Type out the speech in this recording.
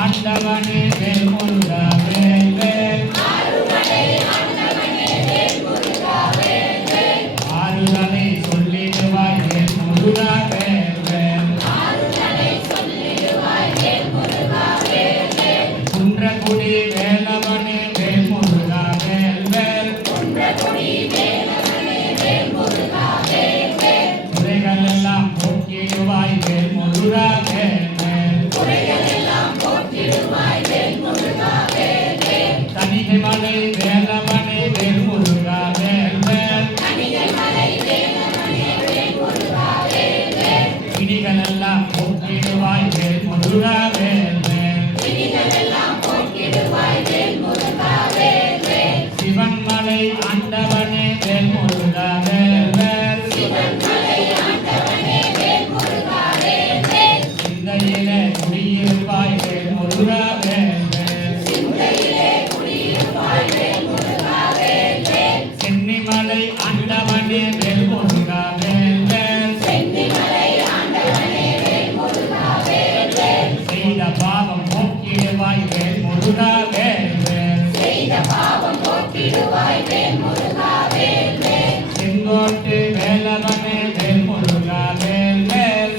ஆண்டவனே வேல் முருகா வேல் வேல். ஆறுதலை சொல்லிடுவாய் வேல் முருகா வேல் வேல். குன்றக்குடி வேலவனே வேல் முருகா வேல் வேல். குறைகளெல்லாம் போக்கிடுவாய் வேல் முருகா வேல் வேல். தணிகைமலை வேலவனே வேல் முருகா வேல் வேல். இடிகளெல்லாம் போக்கிடுவாய் வேல் முருகா வேல் வேல். சிவன்மலை ஆண்டவனே வேல் முருகா வேல் வேல். சிந்தையிலே குடியிருப்பாய் வேல் முருகா வேல் வேல். சென்னிமலை ஆண்டவனே வேல் முருகா வேல் வேல். செய்த பாவம் போக்கிடுவாய் வேல் முருகா வேல் வேல். செங்கோட்டு வேலவனே வேல் முருகா வேல் வேல்.